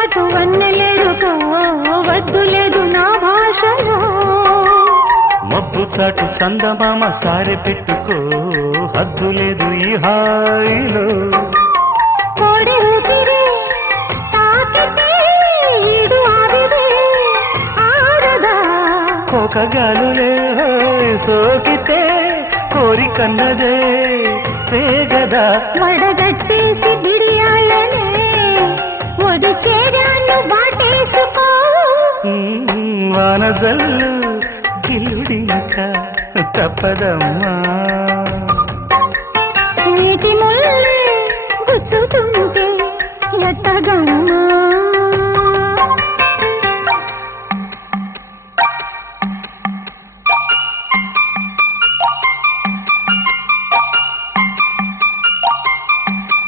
చాటు వన్నెలేరుకో వద్దు లేదు నా భాషలో. మబ్బు చాటు చందమామ సారె పెట్టుకో హద్దు లేదు ఈ హాయిలో. ఒక గాలులే సోకితే కోరికన్నదే పేగదా. వానజల్లు గిలుడింక తప్పదమ్మా. నీతి ముల్లే గుచ్చుతుంటే ఎట్టగమ్మా?